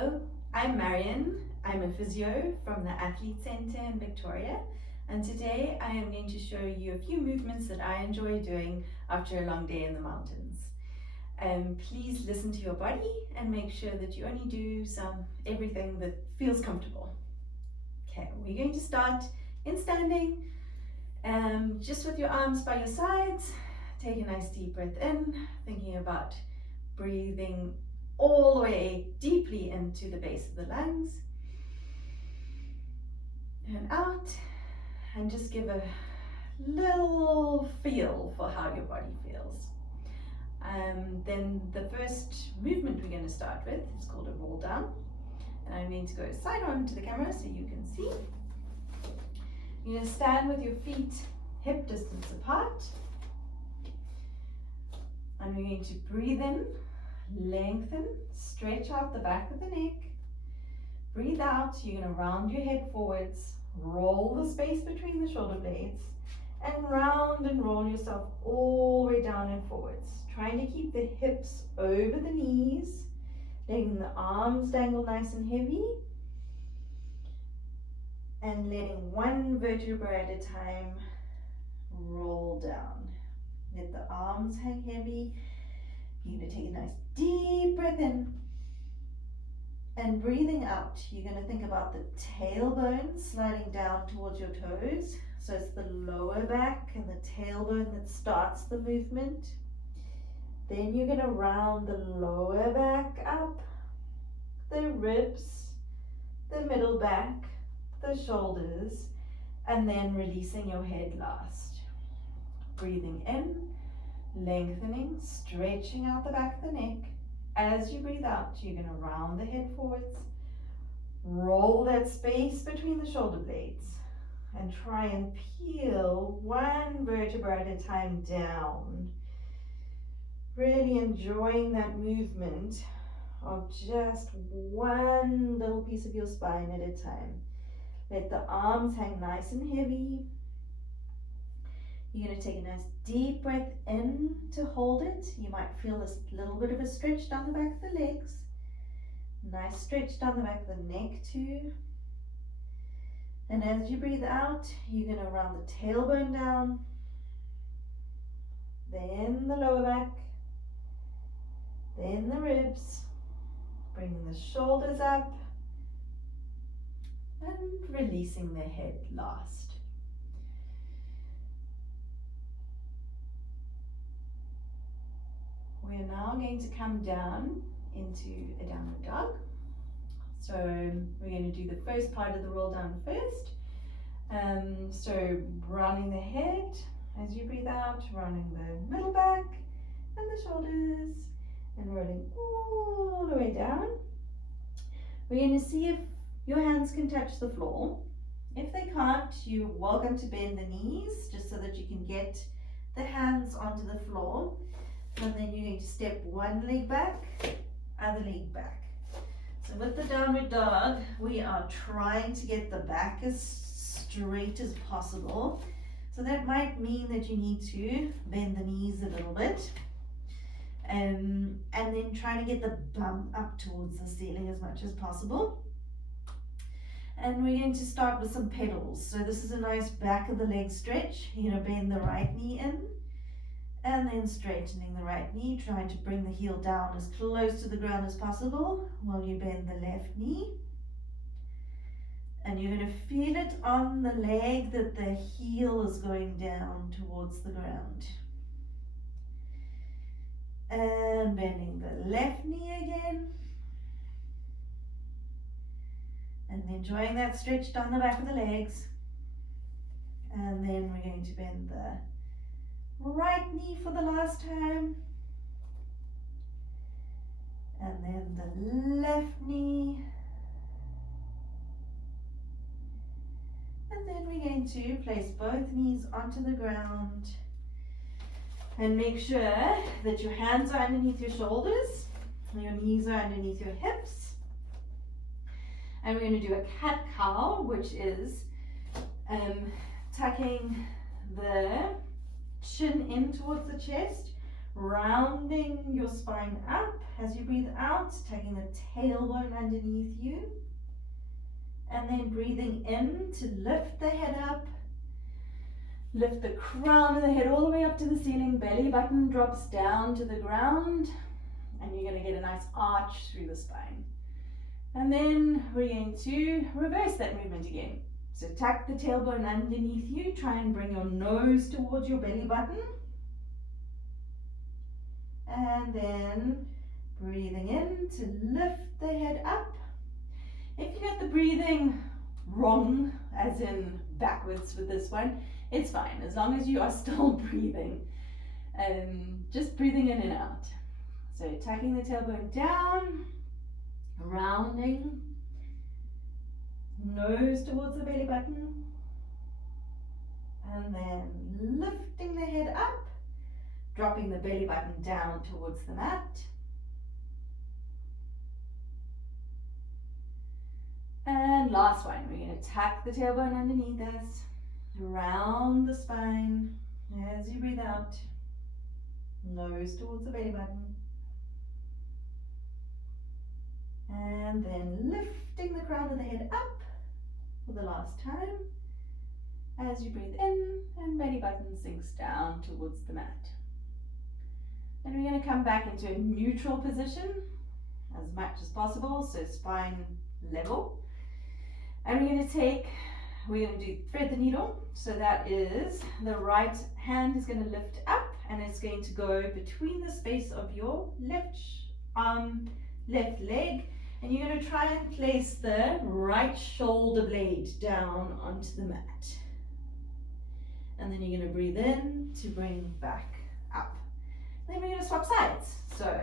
Hello, I'm Marion. I'm a physio from the Athlete Centre in Victoria, and today I am going to show you a few movements that I enjoy doing after a long day in the mountains. Please listen to your body and make sure that you only do everything that feels comfortable. Okay, we're going to start in standing, just with your arms by your sides. Take a nice deep breath in, thinking about breathing all the way deeply into the base of the lungs and out, and just give a little feel for how your body feels. Then the first movement we're going to start with is called a roll down, and I'm going to go side on to the camera so you can see. You're going to stand with your feet hip distance apart, and we're going to breathe in, lengthen, stretch out the back of the neck. Breathe out, you're going to round your head forwards, roll the space between the shoulder blades, and round and roll yourself all the way down and forwards. Trying to keep the hips over the knees, letting the arms dangle nice and heavy, and letting one vertebra at a time roll down. Let the arms hang heavy. You're going to take a nice deep breath in, and breathing out, you're going to think about the tailbone sliding down towards your toes. So it's the lower back and the tailbone that starts the movement. Then you're going to round the lower back up, the ribs, the middle back, the shoulders, and then releasing your head last. Breathing in, lengthening, stretching out the back of the neck. As you breathe out, you're going to round the head forwards, roll that space between the shoulder blades, and try and peel one vertebra at a time down. Really enjoying that movement of just one little piece of your spine at a time. Let the arms hang nice and heavy. You're going to take a nice deep breath in to hold it. You might feel this little bit of a stretch down the back of the legs. Nice stretch down the back of the neck too. And as you breathe out, you're going to round the tailbone down, then the lower back, then the ribs, bringing the shoulders up, and releasing the head last. We're now going to come down into a downward dog. So we're going to do the first part of the roll down first. So rounding the head as you breathe out, rounding the middle back and the shoulders, and rolling all the way down. We're going to see if your hands can touch the floor. If they can't, you're welcome to bend the knees just so that you can get the hands onto the floor. And then you're going to step one leg back, other leg back. So with the downward dog, we are trying to get the back as straight as possible. So that might mean that you need to bend the knees a little bit. And then try to get the bum up towards the ceiling as much as possible. And we're going to start with some pedals. So this is a nice back of the leg stretch. You're going to bend the right knee in, and then straightening the right knee, trying to bring the heel down as close to the ground as possible while you bend the left knee. And you're going to feel it on the leg that the heel is going down towards the ground. And bending the left knee again. And enjoying that stretch down the back of the legs. And then we're going to bend the right knee for the last time. And then the left knee. And then we're going to place both knees onto the ground. And make sure that your hands are underneath your shoulders, your knees are underneath your hips. And we're going to do a cat-cow, which is tucking the chin in towards the chest, rounding your spine up as you breathe out, taking the tailbone underneath you, and then breathing in to lift the head up, lift the crown of the head all the way up to the ceiling, belly button drops down to the ground, and you're going to get a nice arch through the spine. And then we're going to reverse that movement again. So tuck the tailbone underneath you, try and bring your nose towards your belly button. And then breathing in to lift the head up. If you get the breathing wrong, as in backwards with this one, it's fine, as long as you are still breathing. Just breathing in and out. So tucking the tailbone down, rounding, nose towards the belly button, and then lifting the head up, dropping the belly button down towards the mat. And last one, we're going to tuck the tailbone underneath us, round the spine as you breathe out, nose towards the belly button. And then lifting the crown of the head up for the last time as you breathe in and belly button sinks down towards the mat. Then we're going to come back into a neutral position as much as possible, so spine level. And we're going to do thread the needle. So that is the right hand is going to lift up and it's going to go between the space of your left arm, left leg. And you're going to try and place the right shoulder blade down onto the mat. And then you're going to breathe in to bring back up. Then we're going to swap sides. So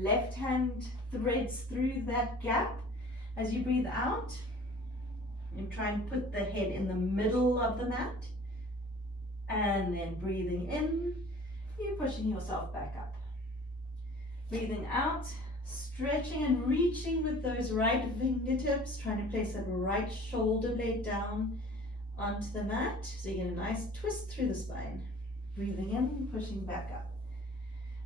left hand threads through that gap as you breathe out. And try and put the head in the middle of the mat. And then breathing in, you're pushing yourself back up. Breathing out. Stretching and reaching with those right fingertips, trying to place that right shoulder blade down onto the mat. So you get a nice twist through the spine. Breathing in, pushing back up.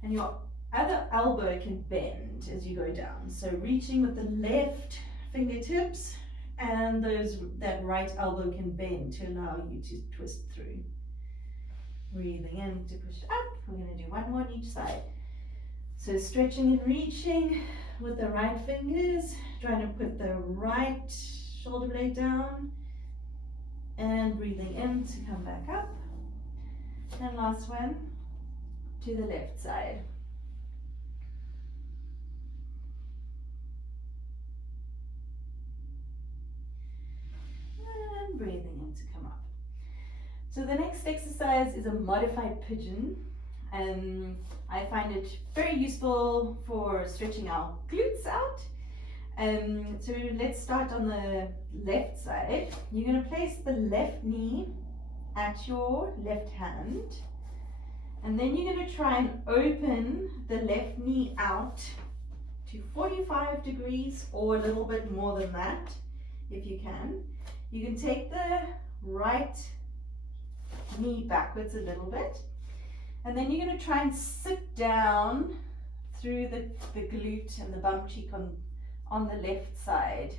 And your other elbow can bend as you go down. So reaching with the left fingertips and that right elbow can bend to allow you to twist through. Breathing in to push up. We're going to do one more on each side. So stretching and reaching with the right fingers, trying to put the right shoulder blade down and breathing in to come back up. And last one to the left side. And breathing in to come up. So the next exercise is a modified pigeon. I find it very useful for stretching our glutes out. So let's start on the left side. You're going to place the left knee at your left hand. And then you're going to try and open the left knee out to 45 degrees or a little bit more than that, if you can. You can take the right knee backwards a little bit. And then you're going to try and sit down through the glute and the bum cheek on the left side.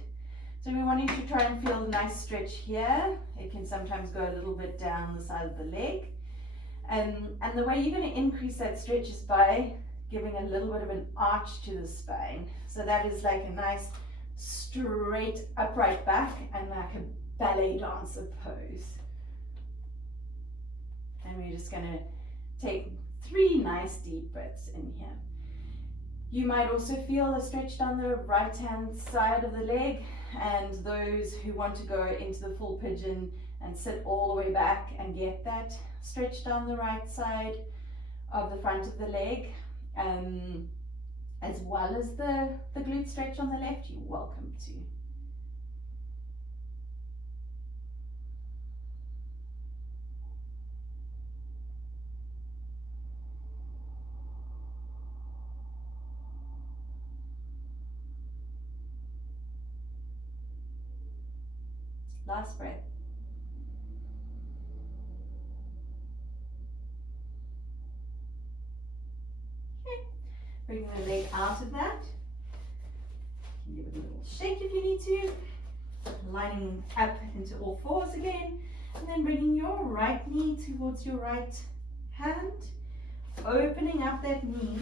So we want you to try and feel a nice stretch here. It can sometimes go a little bit down the side of the leg. And the way you're going to increase that stretch is by giving a little bit of an arch to the spine. So that is like a nice straight upright back and like a ballet dancer pose. And we're just going to take 3 nice deep breaths in here. You might also feel a stretch down the right hand side of the leg, and those who want to go into the full pigeon and sit all the way back and get that stretch down the right side of the front of the leg, as well as the glute stretch on the left, you're welcome to. Last breath. Bring the leg out of that. Give it a little shake if you need to. Lining up into all fours again. And then bringing your right knee towards your right hand. Opening up that knee.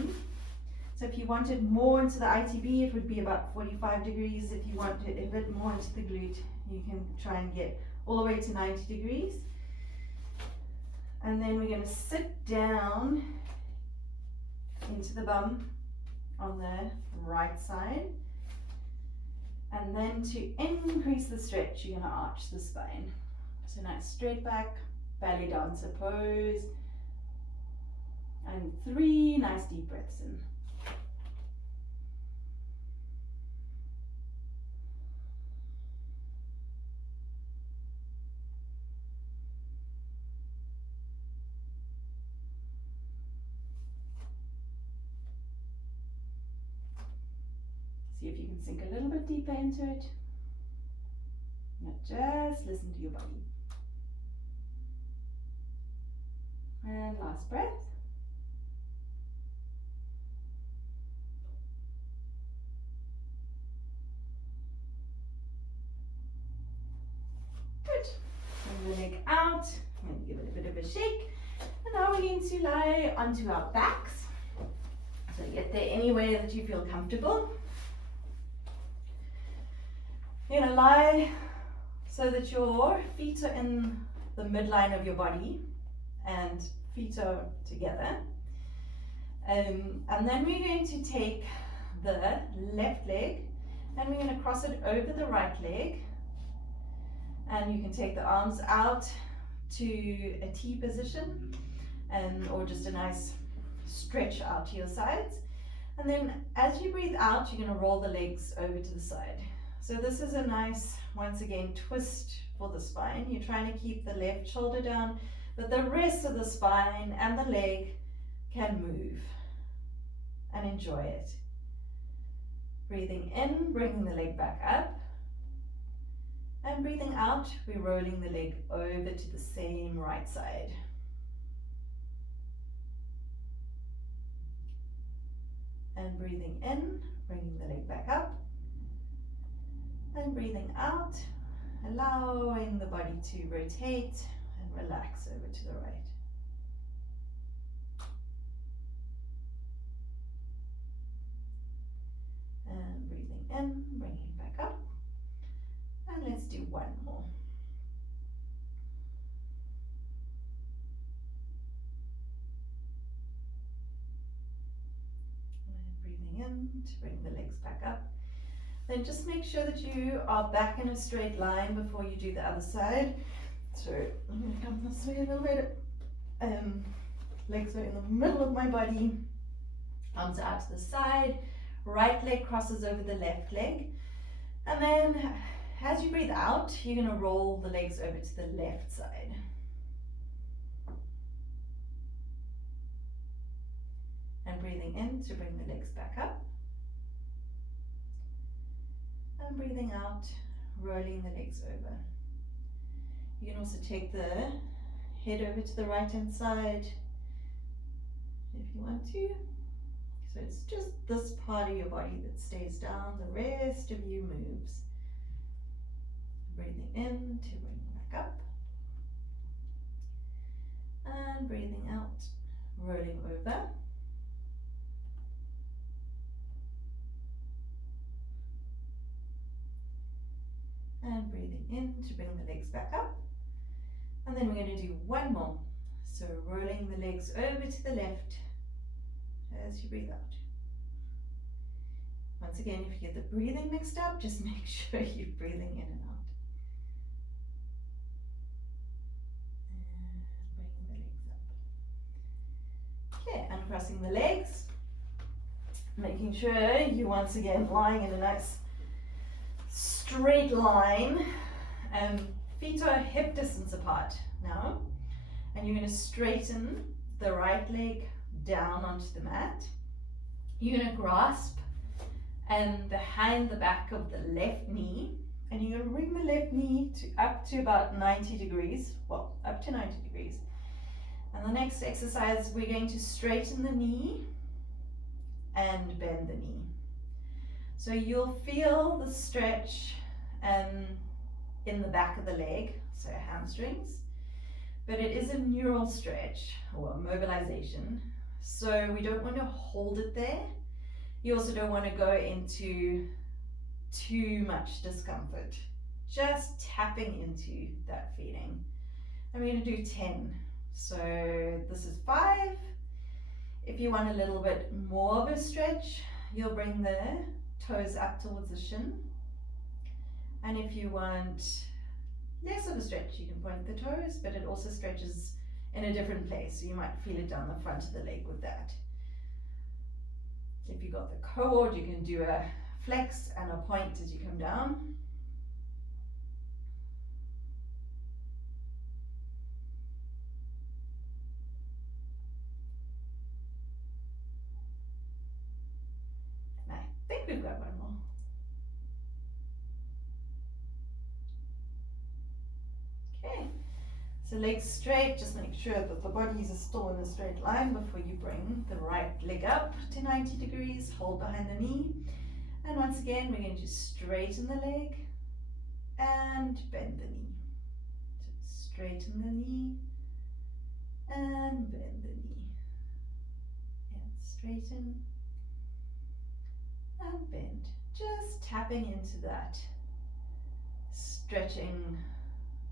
So if you wanted more into the ITB, it would be about 45 degrees. If you wanted a bit more into the glute, you can try and get all the way to 90 degrees. And then we're going to sit down into the bum on the right side. And then to increase the stretch, you're going to arch the spine. So nice straight back, belly dancer pose. And 3 nice deep breaths in. See if you can sink a little bit deeper into it. Now just listen to your body. And last breath. Good. Bring the leg out. And give it a bit of a shake. And now we're going to lie onto our backs. So get there any way that you feel comfortable. You're going to lie so that your feet are in the midline of your body and feet are together. And then we're going to take the left leg and we're going to cross it over the right leg. And you can take the arms out to a T position or just a nice stretch out to your sides. And then as you breathe out, you're going to roll the legs over to the side. So this is a nice, once again, twist for the spine. You're trying to keep the left shoulder down, but the rest of the spine and the leg can move. And enjoy it. Breathing in, bringing the leg back up. And breathing out, we're rolling the leg over to the same right side. And breathing in, bringing the leg back up. And breathing out, allowing the body to rotate and relax over to the right. And breathing in, bringing back up. And let's do one more. And breathing in to bring the legs back up. Then just make sure that you are back in a straight line before you do the other side. So I'm going to come this way a little bit. Legs are in the middle of my body. Arms out to the side. Right leg crosses over the left leg. And then as you breathe out, you're going to roll the legs over to the left side. And breathing in to bring the legs back up. And breathing out, rolling the legs over. You can also take the head over to the right hand side if you want to. So it's just this part of your body that stays down, the rest of you moves. Breathing in to bring back up. And breathing out, rolling over. And breathing in to bring the legs back up. And then we're going to do one more. So rolling the legs over to the left as you breathe out. Once again, if you get the breathing mixed up, just make sure you're breathing in and out. And bring the legs up. Okay, uncrossing the legs. Making sure you once again lying in a nice straight line. Feet are hip distance apart now. And you're going to straighten the right leg down onto the mat. You're going to grasp behind the back of the left knee. And you're going to bring the left knee up to about 90 degrees. Well, up to 90 degrees. And the next exercise, we're going to straighten the knee, and bend the knee. So you'll feel the stretch in the back of the leg, so hamstrings, but it is a neural stretch or mobilization. So we don't want to hold it there. You also don't want to go into too much discomfort. Just tapping into that feeling. I'm going to do 10. So this is 5. If you want a little bit more of a stretch, you'll bring the toes up towards the shin. And if you want less of a stretch, you can point the toes, but it also stretches in a different place. So you might feel it down the front of the leg with that. If you've got the cord, you can do a flex and a point as you come down. And I think we've got one more. Okay, so legs straight, just make sure that the bodies are still in a straight line before you bring the right leg up to 90 degrees, hold behind the knee. And once again, we're going to straighten the leg and bend the knee. So straighten the knee and bend the knee. And straighten and bend. Just tapping into that stretching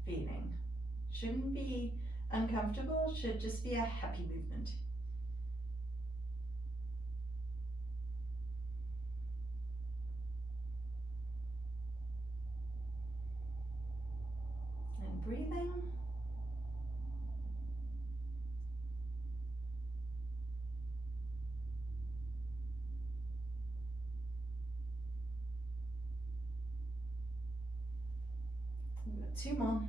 feeling. Shouldn't be uncomfortable, should just be a happy movement. And breathing. We've got 2 more.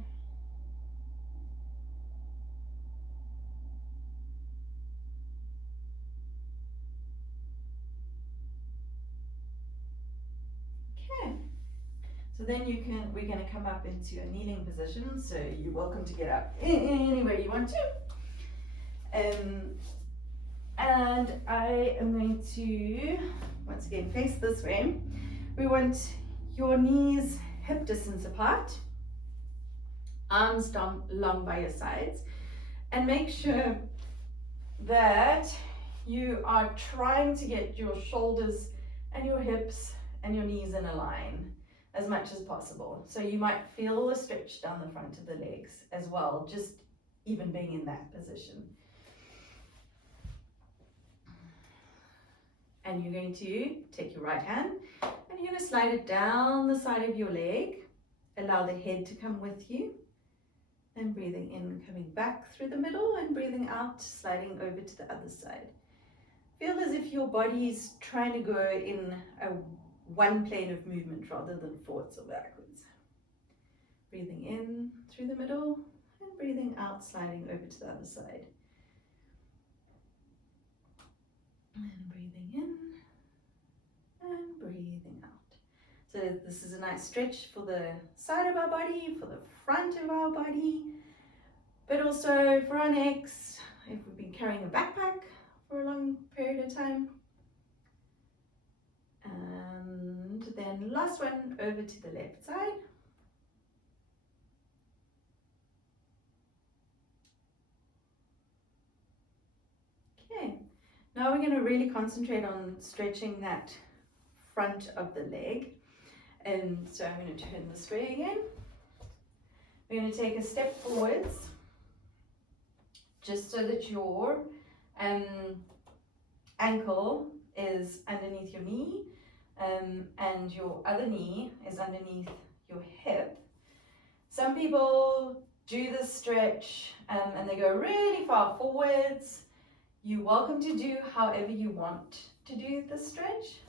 So then we're going to come up into a kneeling position, so you're welcome to get up any way you want to. And I am going to, once again, face this way. We want your knees hip distance apart, arms down long by your sides, and make sure that you are trying to get your shoulders and your hips and your knees in a line as much as possible. So you might feel a stretch down the front of the legs as well, just even being in that position. And you're going to take your right hand and you're going to slide it down the side of your leg. Allow the head to come with you. And breathing in, coming back through the middle, and breathing out, sliding over to the other side. Feel as if your body is trying to go in a one plane of movement rather than forwards or backwards. Breathing in through the middle and breathing out, sliding over to the other side. And breathing in and breathing out. So this is a nice stretch for the side of our body, for the front of our body, but also for our necks, if we've been carrying a backpack for a long period of time. And then last one, over to the left side. Okay, now we're going to really concentrate on stretching that front of the leg. And so I'm going to turn this way again. We're going to take a step forwards, just so that your ankle is underneath your knee, and your other knee is underneath your hip. Some people do this stretch and they go really far forwards. You're welcome to do however you want to do the stretch,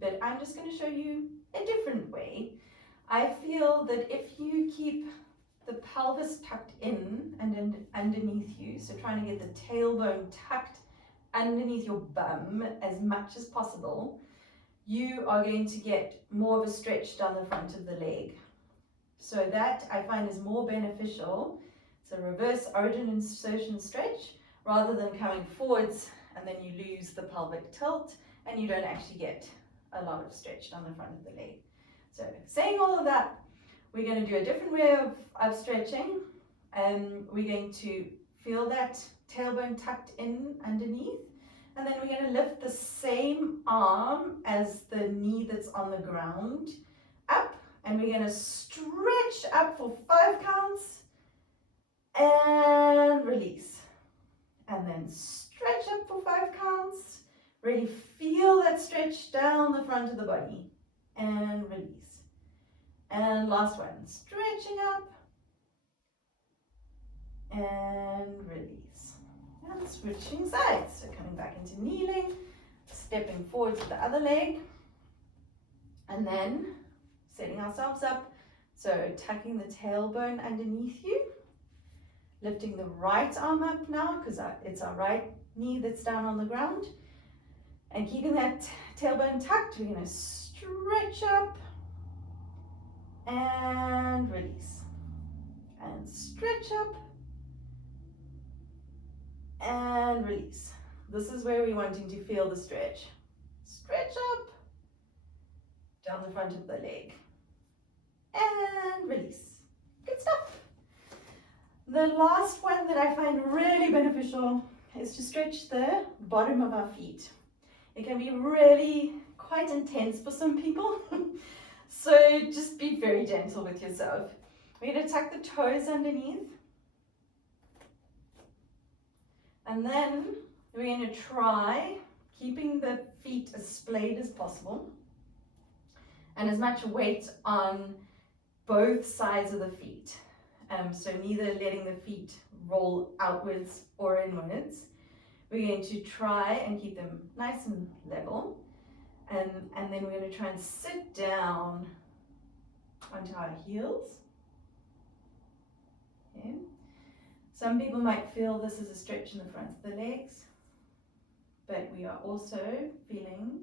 but I'm just going to show you a different way. I feel that if you keep the pelvis tucked in and underneath you, so trying to get the tailbone tucked underneath your bum as much as possible, you are going to get more of a stretch down the front of the leg. So that I find is more beneficial. It's a reverse origin insertion stretch rather than coming forwards and then you lose the pelvic tilt and you don't actually get a lot of stretch down the front of the leg. So saying all of that, we're going to do a different way of stretching. We're going to feel that tailbone tucked in underneath, and then we're going to lift the same arm as the knee that's on the ground up, and we're going to stretch up for 5 counts and release, and then stretch up for 5 counts. Really feel that stretch down the front of the body and release. And last one, stretching up and release. And switching sides. So coming back into kneeling, stepping forward to the other leg, and then setting ourselves up. So tucking the tailbone underneath you, lifting the right arm up now because it's our right knee that's down on the ground. And keeping that tailbone tucked, we're going to stretch up and release. And stretch up and release. This is where we're wanting to feel the stretch. Stretch up, down the front of the leg, and release. Good stuff. The last one that I find really beneficial is to stretch the bottom of our feet. It can be really quite intense for some people, so just be very gentle with yourself. We're going to tuck the toes underneath, and then we're going to try keeping the feet as splayed as possible and as much weight on both sides of the feet. So neither letting the feet roll outwards or inwards. We're going to try and keep them nice and level, and then we're going to try and sit down onto our heels. Okay. Some people might feel this is a stretch in the front of the legs, but we are also feeling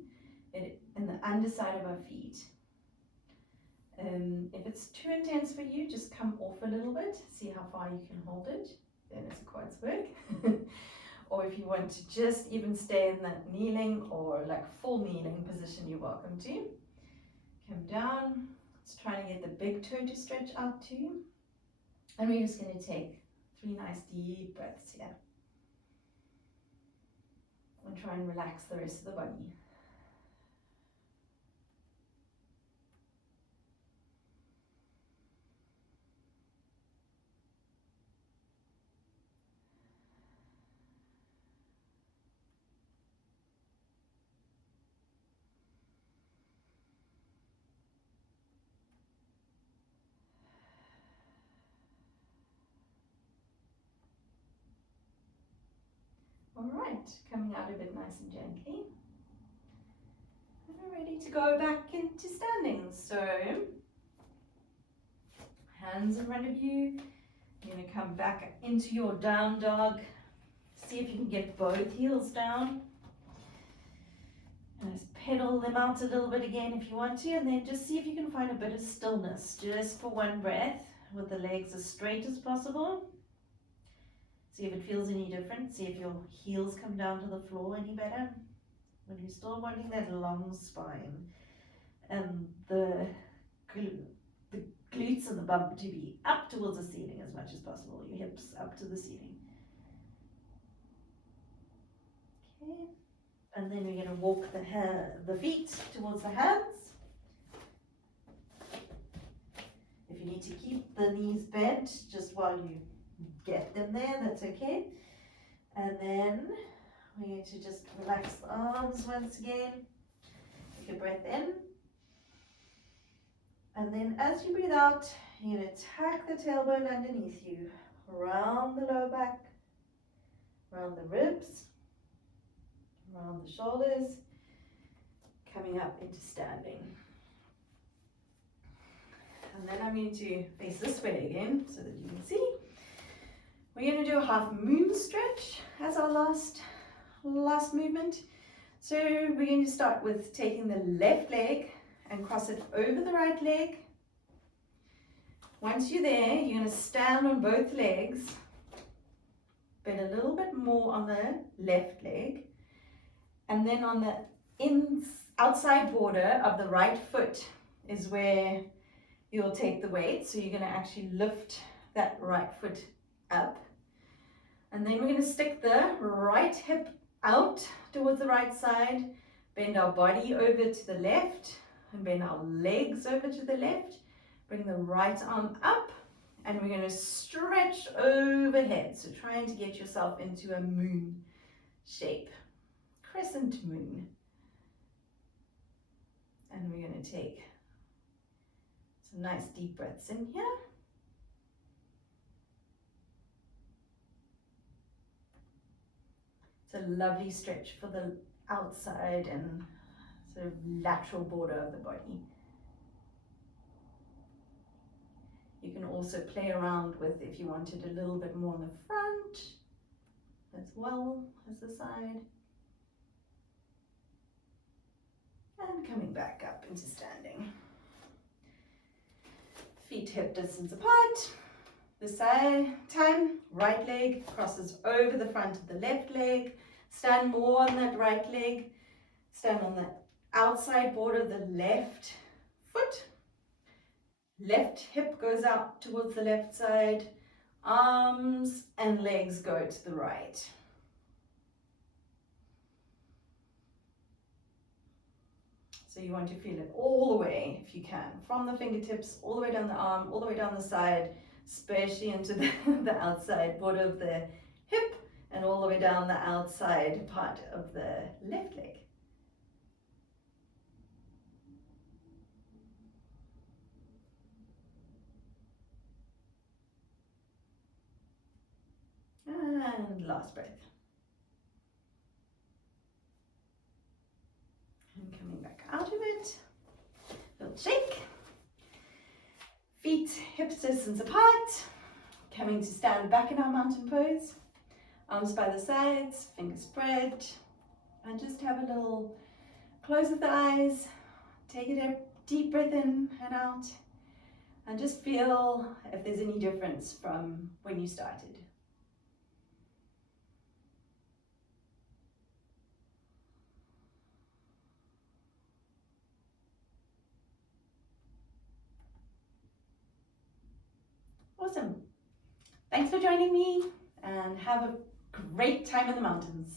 it in the underside of our feet. If it's too intense for you, just come off a little bit, see how far you can hold it, then it's a quads work. Or if you want to just even stay in that kneeling or like full kneeling position, you're welcome to. Come down, let's try and get the big toe to stretch out too. And we're just going to take 3 nice deep breaths here. And try and relax the rest of the body. Alright, coming out of it nice and gently. And we're ready to go back into standing. So, hands in front of you. You're going to come back into your down dog. See if you can get both heels down. And just pedal them out a little bit again if you want to. And then just see if you can find a bit of stillness just for one breath with the legs as straight as possible. See if it feels any different. See if your heels come down to the floor any better. When you're still wanting that long spine and the glutes and the bump to be up towards the ceiling as much as possible. Your hips up to the ceiling. Okay. And then we're going to walk the feet towards the hands. If you need to keep the knees bent just while you get them there, that's okay. And then we're going to just relax the arms once again. Take a breath in. And then as you breathe out, you're going to tuck the tailbone underneath you, around the lower back, around the ribs, around the shoulders, coming up into standing. And then I'm going to face this way again so that you can see. We're going to do a half moon stretch as our last movement. So we're going to start with taking the left leg and cross it over the right leg. Once you're there, you're going to stand on both legs, bend a little bit more on the left leg, and then on the outside border of the right foot is where you'll take the weight. So you're going to actually lift that right foot up. And then we're going to stick the right hip out towards the right side, bend our body over to the left, and bend our legs over to the left. Bring the right arm up, and we're going to stretch overhead. So trying to get yourself into a moon shape, crescent moon. And we're going to take some nice deep breaths in here. It's a lovely stretch for the outside and sort of lateral border of the body. You can also play around with, if you wanted, a little bit more on the front as well as the side. And coming back up into standing. Feet hip distance apart. This time, right leg crosses over the front of the left leg. Stand more on that right leg. Stand on the outside border of the left foot. Left hip goes out towards the left side. Arms and legs go to the right. So you want to feel it all the way, if you can, from the fingertips, all the way down the arm, all the way down the side, especially into the outside border of the hip, and all the way down the outside part of the left leg. And last breath. And coming back out of it. Little shake. Feet hips distance apart. Coming to stand back in our mountain pose. Arms by the sides, fingers spread. And just have a little close of the eyes. Take a deep breath in and out. And just feel if there's any difference from when you started. Awesome. Thanks for joining me and have a great time in the mountains.